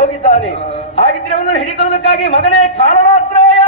ಹೋಗಿದ್ದಾನೆ. ಹಾಗಿದ್ರೆ ಅವನನ್ನು ಹಿಡಿತರೋದಕ್ಕಾಗಿ ಮಗನೇ ಕಾರಣಾತ್ರಯ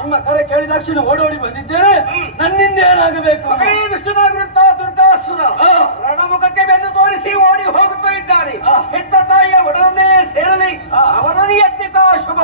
ನಿಮ್ಮ ಕರೆ ಕೇಳಿದ ತಕ್ಷಣ ಓಡೋಡಿ ಬಂದಿದ್ದೇನೆ. ನನ್ನಿಂದ ಏನಾಗಬೇಕು? ವಿಷ್ಣುನಾಗಿರುತ್ತ ದುರ್ಗಾಸುರ. ರಣಮುಖಕ್ಕೆ ಬೆನ್ನು ತೋರಿಸಿ ಓಡಿ ಹೋಗುತ್ತಾ ಇದ್ದಾನೆ. ಹೆತ್ತ ತಾಯಿಯ ಒಡನೆ ಸೇರಲಿ. ಅವನನ್ನು ಎತ್ತಿತ ಶುಭ.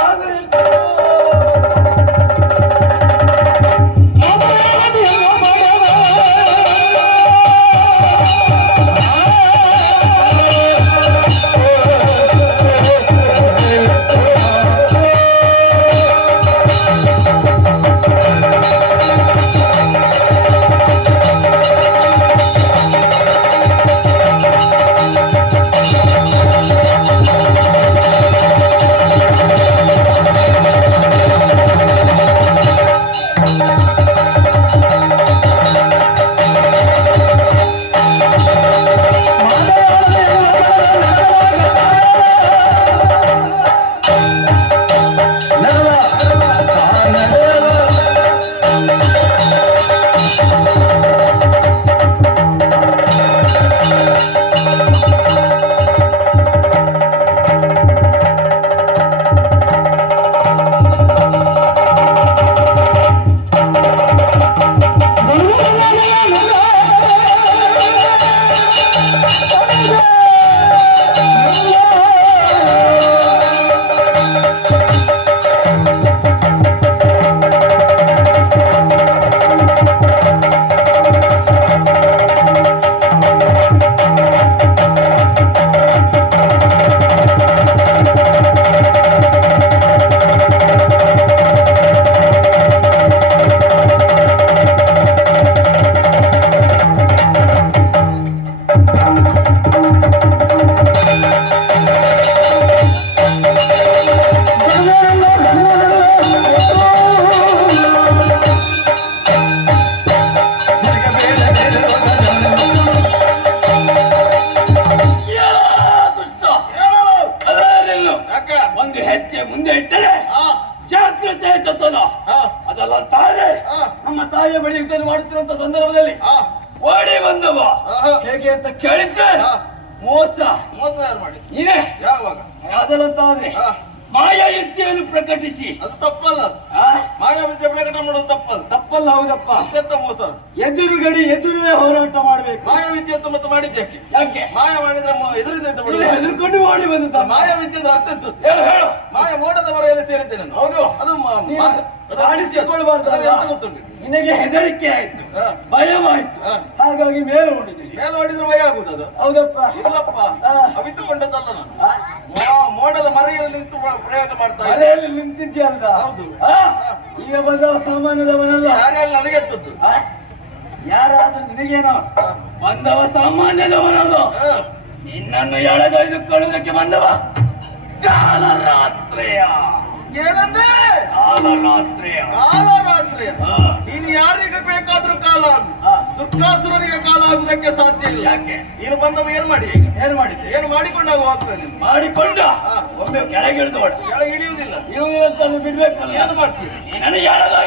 ಹೇಗೆ ಅಂತ ಕೇಳಿದ್ರೆ ಮೋಸ. ಮೋಸ ಯಾರು ಮಾಡಿ? ಇದೆ ಯಾವಾಗ? ಅದಲ್ಲಂತಾದ್ರೆ ಹಾ. ಮಾಯಾ ವಿದ್ಯೆಯನ್ನು ಪ್ರಕಟಿಸಿ. ಅದು ತಪ್ಪಲ್ಲ ಮಾಯಾ ವಿದ್ಯೆ ಪ್ರಕಟ ಮಾಡೋದು ತಪ್ಪಲ್ಲ. ತಪ್ಪಲ್ಲ ಹೌದಪ್ಪ. ಅತ್ಯಂತ ಮೋಸ? ಎದುರುಗಡಿ ಎದುರೇ ಹೋರಾಟ ಮಾಡಬೇಕು. ಮಾಯಾವಿದ್ಯೆ ಅಂತ ಮತ್ತೆ ಮಾಡಿದ್ದೆ ಯಾಕೆ? ಮಾಯ ಮಾಡಿದ್ರೆ ಮೊ- ಎದುರಿಂದ ಮಾಡಿ ನೀನು ಮಾಯಾ ಬಂದ ಮಾಯಾವಿದ್ಯೆದ ಅರ್ಥ ಎಂತದ್ದು? ಹೇಳು ಹೇಳು. ಮಾಯ ಮೋಡದ ಬರೆಯಲ್ಲಿ ಸೇರಿದ್ದೇನೆ ನಾನು. ಹೌದು. ಅದು? ಅದರಲ್ಲಿ ನಿನಗೆ ಹೆದರಿಕೆ ಆಯ್ತು. ಭಯವಾಯ್ತು. ಹಾಗಾಗಿ ಮೇಲೆ ಓಡಿದಿರಿ ಮೇಲೆ ಭಯ ಆಗುದು ಅದು. ಹೌದಪ್ಪ. ಇಲ್ಲಪ್ಪ ಅವಿತುಕೊಂಡದ್ದಲ್ಲ ನಾನು. ಮೋ- ಮೋಡದ ಮರೆಯಲ್ಲಿ ನಿಂತು ಪ್ರ- ಪ್ರಯೋಗ ಮಾಡ್ತಾ ಇದ್ದೆ. ನಿಂತಿದ್ಯಾ ಹೌದು. ಆ? ಈಗ ಬಂದವ ಸಾಮಾನ್ಯದವನಲ್ಲ. ಯಾರ್ಯಾರು ನನಗೆ ಎತ್ತದ್ದು ಯಾರಾದ್ರೂ ನಿನಗೇನೋ? ಬಂದವ ಸಾಮಾನ್ಯದವನಲ್ಲ? ಹ. ನಿನ್ನನ್ನು ಎಳೆದೊಯ್ದುಕೊಳ್ಳುವುದಕ್ಕೆ ಬಂದವ? ಕಾಲರಾತ್ರೆಯ. ಏನಂದೆ? ಕಾಲರಾತ್ರೆಯ. ಕಾಲ ರಾತ್ರಿ ಹಾ. ನೀನು ಯಾರಿಗೆ ಬೇಕಾದ್ರೂ ಕಾಲ ಅಪ್ಕಾಸುರನಿಗೆ ಕಾಲ ಆಗುವುದಕ್ಕೆ ಸಾಧ್ಯ ಇಲ್ಲ. ಯಾಕೆ? ಇಲ್ಲಿ ಬಂದವ ಏನ್ ಮಾಡಿ? ಏನ್ ಮಾಡಿ ಏನ್ ಮಾಡಿಕೊಂಡಾಗ ಹೋಗ್ತಾನೆ ಮಾಡಿಕೊಂಡ? ಒಮ್ಮೆ ಕೆಳಗೆ ಇಳಿದೋಡ ಕೆಳಗೆ ಇಳಿಯುವುದಿಲ್ಲ. ಬಿಡ್ಬೇಕು ಏನ್ ಮಾಡ್ತೀನಿ ನನಗೆ ಯಾರಾದ್ರೂ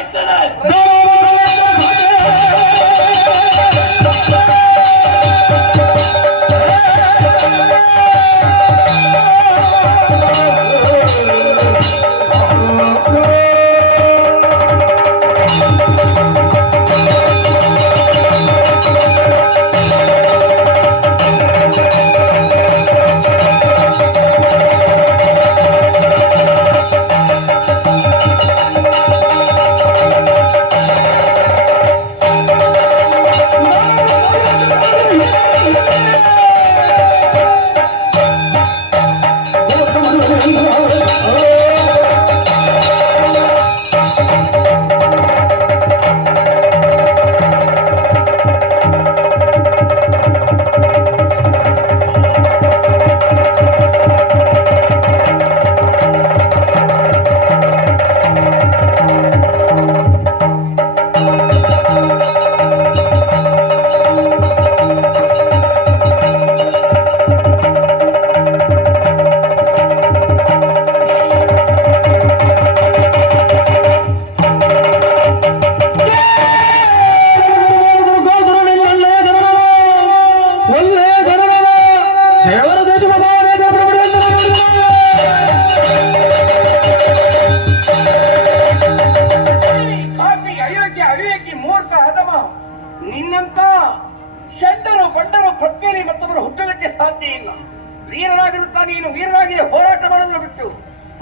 ಮಾಡೋದನ್ನು ಬಿಟ್ಟು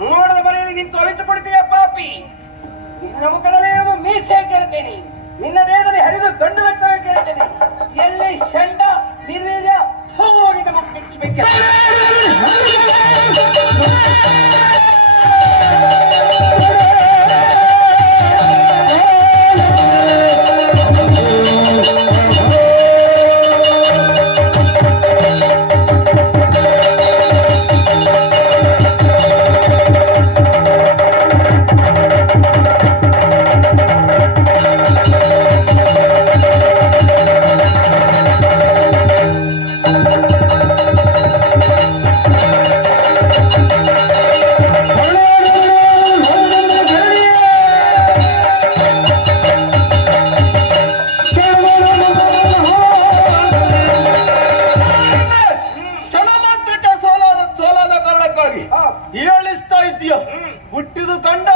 ಮೋಡದ ಮನೆಯಲ್ಲಿ ನಿಂತು ಅವಿತುಕೊಳ್ತೀಯ ಪಾಪಿ? ನಿನ್ನ ಮುಖದಲ್ಲಿ ಇರೋದು ಮೀಸೆ ಕೇಳ್ತೇನೆ. ನಿನ್ನ ದೇಹದಲ್ಲಿ ಹರಿದು ಗಂಡು ವ್ಯಕ್ತವೇ ಕೇಳ್ತೇನೆ. ಎಲ್ಲಿ ಶಂಡ, ನಿರ್ವೀರ್ಯ ಹೋಗೋಡಿದ ಮುಖ್ಯ Thank. ಇದು ಕಂಡ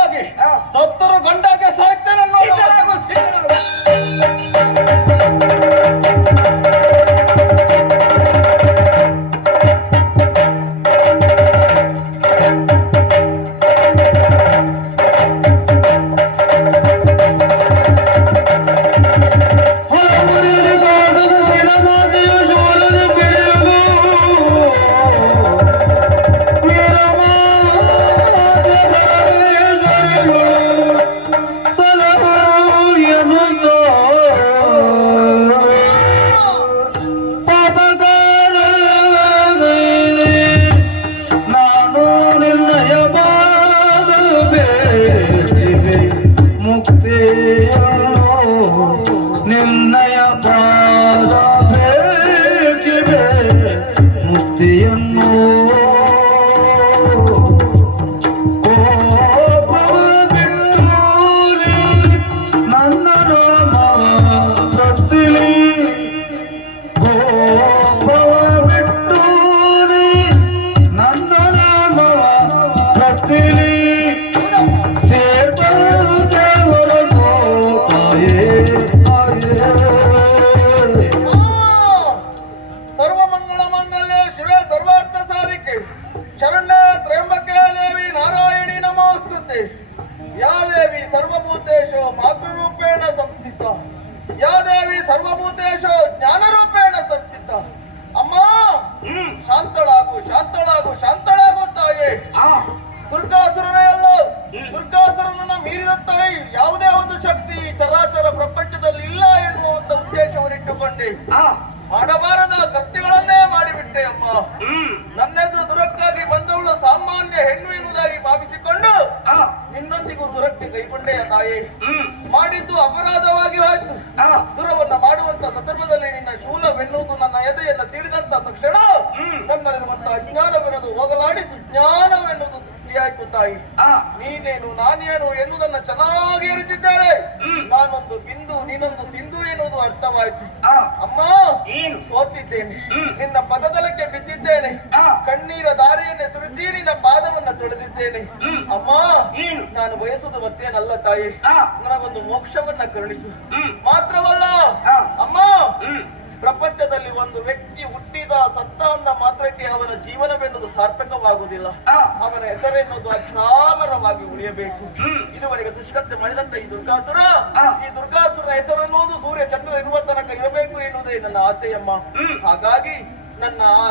ಮಾಡಿಬಿಟ್ಟೆ ಮಾಡಬಾರದ ಸತ್ಯಗಳನ್ನೇ ಮಾಡಿಬಿಟ್ಟೆ ಅಮ್ಮ. ನನ್ನೆದುರು ದುರಕ್ಕಾಗಿ ಬಂದವಳು ಸಾಮಾನ್ಯ ಹೆಣ್ಣು ಎಂಬುದಾಗಿ ಭಾವಿಸಿಕೊಂಡು ನಿನ್ನೊಂದಿಗೂ ದುರಕ್ಕೆ ಕೈಗೊಂಡೇ ತಾಯಿ. ಮಾಡಿದ್ದು ಅಪರಾಧವಾಗಿ ಹೋಯ್ತು. ದುರವನ್ನ ಮಾಡುವಂತ ಸಂದರ್ಭದಲ್ಲಿ ನಿನ್ನ ಶೂಲವೆನ್ನುವುದು ನನ್ನ ಎದೆಯನ್ನು ಸೀಳಿದಂತ ತಕ್ಷಣ ನನ್ನಲ್ಲಿರುವಂತಹ ಅಜ್ಞಾನವೆನ್ನದು ಹೋಗಲಾಡಿ ಸುಜ್ಞಾನ ತಾಯಿ ನೀನೇನು ನಾನೇನು ಎನ್ನುವುದನ್ನ ಚೆನ್ನಾಗಿ ಅರಿತಿದ್ದಾರೆ. ನಾನೊಂದು ಬಿಂದು ನೀನೊಂದು ಸಿಂಧು ಎನ್ನುವುದು ಅರ್ಥವಾಯ್ತು. ಅಮ್ಮ ಸೋತಿದ್ದೇನೆ. ನಿನ್ನ ಪದದಲಕ್ಕೆ ಬಿದ್ದಿದ್ದೇನೆ. ಕಣ್ಣೀರ ದಾರಿಯನ್ನೇ ಸುರಿಸಿ ನಿನ್ನ ಪಾದವನ್ನ ತೊಳೆದಿದ್ದೇನೆ. ಅಮ್ಮ ನಾನು ಬಯಸುವುದು ಮತ್ತೇನಲ್ಲ ತಾಯಿ. ನನಗೊಂದು ಮೋಕ್ಷವನ್ನ ಕರುಣಿಸು. ಮಾತ್ರವಲ್ಲ. ಅಮ್ಮ. ಪ್ರಪಂಚದಲ್ಲಿ ಒಂದು ವ್ಯಕ್ತಿ ಹುಟ್ಟಿದ ಸತ್ತ ಅಂದ ಮಾತ್ರಕ್ಕೆ ಅವನ ಜೀವನವೆನ್ನುವುದು ಸಾರ್ಥಕವಾಗುವುದಿಲ್ಲ. ಅವನ ಹೆಸರೆನ್ನುವುದು ಅಜರಾಮರವಾಗಿ ಉಳಿಯಬೇಕು. ಇದುವರೆಗೆ ದುಷ್ಕರ್ತೆ ಮಾಡಿದಂತ ಈ ದುರ್ಗಾಸುರ ಈ ದುರ್ಗಾಸುರ ಹೆಸರನ್ನುವುದು ಸೂರ್ಯ ಚಂದ್ರ ಇರುವ ತನಕ ಇರಬೇಕು ಎನ್ನುವುದೇ ನನ್ನ ಆಸೆಯಮ್ಮ. ಹಾಗಾಗಿ ನನ್ನ ಆ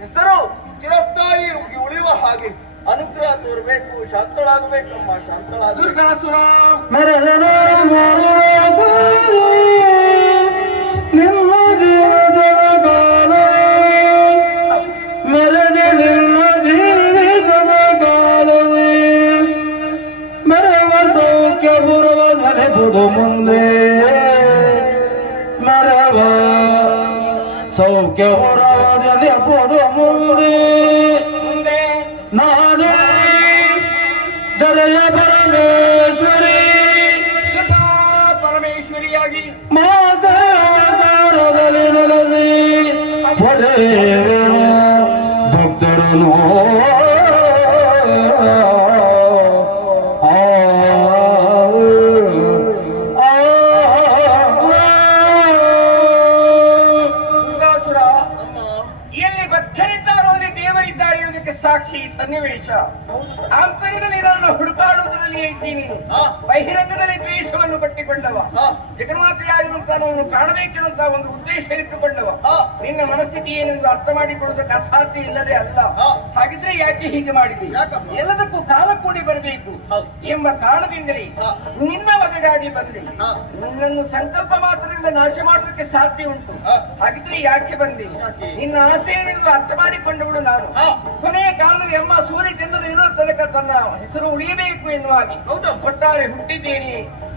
ಹೆಸರು ಚಿರಸ್ಥಾಯಿ ಉಳಿಯುವ ಹಾಗೆ ಅನುಗ್ರಹ ತೋರಬೇಕು ಶಾಂತಳಾಗಬೇಕಮ್ಮ ಶಾಂತಳಾಗ. ದುರ್ಗಾಸುರ. ಮೆರೆದವರ ನೆನೆಪುದು ಮುಂದೆ ಮೆರವ ಸೌಖ್ಯ ಪೂರ್ವ ನೆನೆಪುದು ಮುಂದೆ ಮುಂದೆ ನಾನೇ ಜಲಯ ಪರಮೇಶ್ವರಿ ದುರ್ಗಾ ಪರಮೇಶ್ವರಿಯಾಗಿ ಮಾತಾರದಲ್ಲಿ ನೆಲೆಸಿ ಪಡೆಯುವೆನು ಭಕ್ತರನು ಆಂತರ್ಯದಲ್ಲಿ ನಾನು ಹುಡುಕಾಡುವುದರಲ್ಲಿ ಇದ್ದೀನಿ. ಬಹಿರಂಗದಲ್ಲಿ ದ್ವೇಷವನ್ನು ಕಟ್ಟಿಕೊಂಡವ ಆ. ಜಗನ್ಮಾತೆಯಾಗಿರುವಂತ ನಾನು ಕಾಣಬೇಕೆನ್ನುವಂತ ಒಂದು ಉದ್ದೇಶ ಇಟ್ಟುಕೊಂಡವ ನಿನ್ನ ಮನಸ್ಥಿತಿ ಏನೆಂದು ಅರ್ಥ ಮಾಡಿಕೊಳ್ಳುವುದಕ್ಕೆ ಅಸಾಧ್ಯ ಇಲ್ಲದೆ ಅಲ್ಲ. ಹಾಗಿದ್ರೆ ಯಾಕೆ ಹೀಗೆ ಮಾಡಿದೆ? ಎಲ್ಲದಕ್ಕೂ ಕಾಲ ಕೂಡಿ ಬರಬೇಕು. ಎಂಬ ಕಾರಣದಿಂದಲೇ ನಿನ್ನ ವಧೆಗಾಗಿ ಬಂದೆ. ನಿನ್ನನ್ನು ಸಂಕಲ್ಪ ಮಾತ್ರದಿಂದ ನಾಶ ಮಾಡೋದಕ್ಕೆ ಸಾಧ್ಯ ಉಂಟು. ಹಾಗಿದ್ರೆ ಯಾಕೆ ಬಂದೆ? ನಿನ್ನ ಏನೆಂದು ಅರ್ಥ ಮಾಡಿಕೊಂಡವಳು ನಾನು. ಕೊನೆಯ ಕಾಲದಲ್ಲಿ ಸೂರ್ಯ ಸೂರ್ಯಚಂದ್ರನು ಇರೋ ತನಕ ತನ್ನ ಹೆಸರು ಉಳಿಯಬೇಕು ಎನ್ನುವಾಗಿ. ಒಟ್ಟಾರೆ ಹುಟ್ಟಿದ್ದೇನೆ.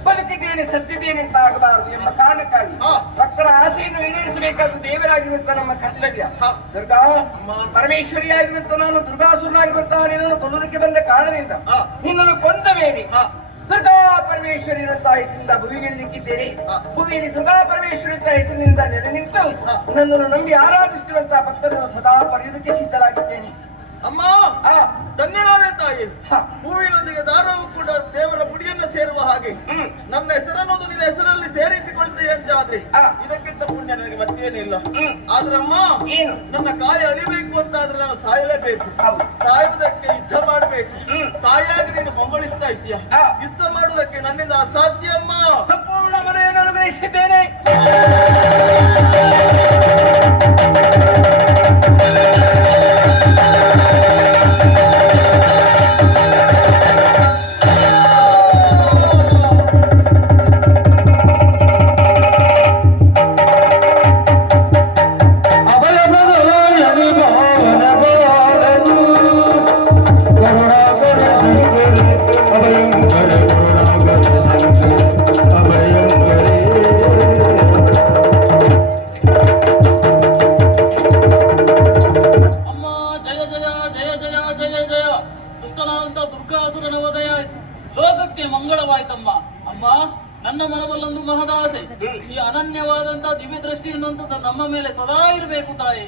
ಬದುಕಿದ್ದೇನೆ ಸತ್ತಿದ್ದೇನೆ ಅಂತ ಆಗಬಾರದು ಎಂಬ ಕಾರಣಕ್ಕಾಗಿ ಭಕ್ತರ ಆಸೆಯನ್ನು ಈಡೇರಿಸಬೇಕಾದ ದೇವರಾಗಿರುವಂತ ನಮ್ಮ ಕರ್ತವ್ಯ. ದುರ್ಗಾ. ಪರಮೇಶ್ವರಿಯಾಗಿರುವಂತ ನಾನು ದುರ್ಗಾಸುರನಾಗಿರುವಂತಹ ನಿನ್ನನ್ನು ಕೊಲ್ಲುವುದಕ್ಕೆ ಬಂದ ಕಾರಣದಿಂದ. ನಿನ್ನನ್ನು ಕೊಂದ ಮೇಲೆ ದುರ್ಗಾ ಪರಮೇಶ್ವರಿ ಇರುವಂತಹ ಹೆಸರಿಂದ ಭೂಮಿಯಲ್ಲಿ ನಿಂತಿದ್ದೇನೆ. ಭೂಮಿಯಲ್ಲಿ ದುರ್ಗಾ ಪರಮೇಶ್ವರಿ ಹೆಸರಿನಿಂದ ನೆಲೆ ನಿಂತು ನನ್ನನ್ನು ನಂಬಿ ಆರಾಧಿಸುತ್ತಿರುವಂತಹ ಭಕ್ತರನ್ನು ಸದಾ ಪಡೆಯುವುದಕ್ಕೆ ಸಿದ್ಧರಾಗಿದ್ದೇನೆ. ಅಮ್ಮ ಧನ್ಯನಾದ ತಾಯಿ. ಹೂವಿನೊಂದಿಗೆ ದಾರವು ಕೂಡ ದೇವರ ಗುಡಿಯನ್ನು ಸೇರುವ ಹಾಗೆ. ನನ್ನ ಹೆಸರನ್ನೋದು ನಿನ್ನ ಹೆಸರಲ್ಲಿ ಸೇರಿಸಿಕೊಳ್ತೀಯ ಅಂತ ಆದ್ರೆ ಆ. ಇದಕ್ಕಿಂತ ಪುಣ್ಯ ನನಗೆ ಮತ್ತೇನಿಲ್ಲ. ಆದ್ರಮ್ಮ ನನ್ನ ಕಾಯ ಅಳಿಬೇಕು ಅಂತ ಆದ್ರೆ ನಾನು ಸಾಯಲೇಬೇಕು. ಸಾಯುವುದಕ್ಕೆ ಯುದ್ಧ ಮಾಡಬೇಕು. ತಾಯಿಯಾಗಿ ನೀನು ಬೆಂಬಲಿಸ್ತಾ ಇದೀಯ. ಯುದ್ಧ ಮಾಡುವುದಕ್ಕೆ ನನ್ನಿಂದ ಅಸಾಧ್ಯ ಅಮ್ಮ? ಸಂಪೂರ್ಣ ಮನೆಯನ್ನು ಅನುಗ್ರಹಿಸಿದ್ದೇನೆ. ಅಮ್ಮ ನನ್ನ ಮನವಲ್ಲೊಂದು ಮಹದಾಸೆ. ಈ ಅನನ್ಯವಾದಂತಹ ದಿವ್ಯ ದೃಷ್ಟಿ ಎನ್ನುವಂಥದ್ದು ನಮ್ಮ ಮೇಲೆ ಸದಾ ಇರಬೇಕು ತಾಯಿ.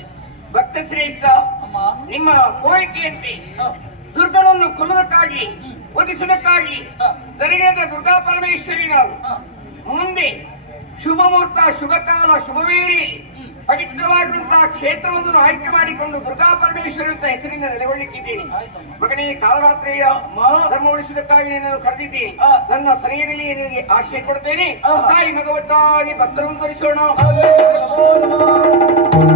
ಭಕ್ತ ಶ್ರೇಷ್ಠ ಅಮ್ಮ. ನಿಮ್ಮ ಕೋರಿಕೆಯಂತೆ ದುರ್ಗನನ್ನು ಕೊಲ್ಲುವುದಕ್ಕಾಗಿ ಒದಿಸುವುದಕ್ಕಾಗಿ ನನಗೆ ದುರ್ಗಾ ಪರಮೇಶ್ವರಿ ನಾವು. ಮುಂದೆ ಶುಭ ಮುಹೂರ್ತ ಶುಭ ಕಾಲ ಶುಭ ವೇಳೆಯಲ್ಲಿ ಪವಿತ್ರವಾಗಿರುವಂತಹ ಕ್ಷೇತ್ರವನ್ನು ಆಯ್ಕೆ ಮಾಡಿಕೊಂಡು ದುರ್ಗಾ ಪರಮೇಶ್ವರಿ ಅಂತ ಹೆಸರಿನ ನೆಲೆಗೊಳ್ಳಿಕ್ಕಿದ್ದೀನಿ ಮಗನೇ ಕಾಲರಾತ್ರಿಯ ಧರ್ಮ ಉಳಿಸುವುದಕ್ಕಾಗಿ ನಿನ್ನನ್ನು ಕರೆದಿದ್ದೀನಿ. ನನ್ನ ಸನಿಹದಲ್ಲಿ ನಿನಗೆ ಆಶ್ರಯ ಕೊಡ್ತೇನೆ. ತಾಯಿ ಮಗ ಒಟ್ಟಾಗಿ ಭಕ್ತರನ್ನು ಧರಿಸೋಣ ಹಾಗೆ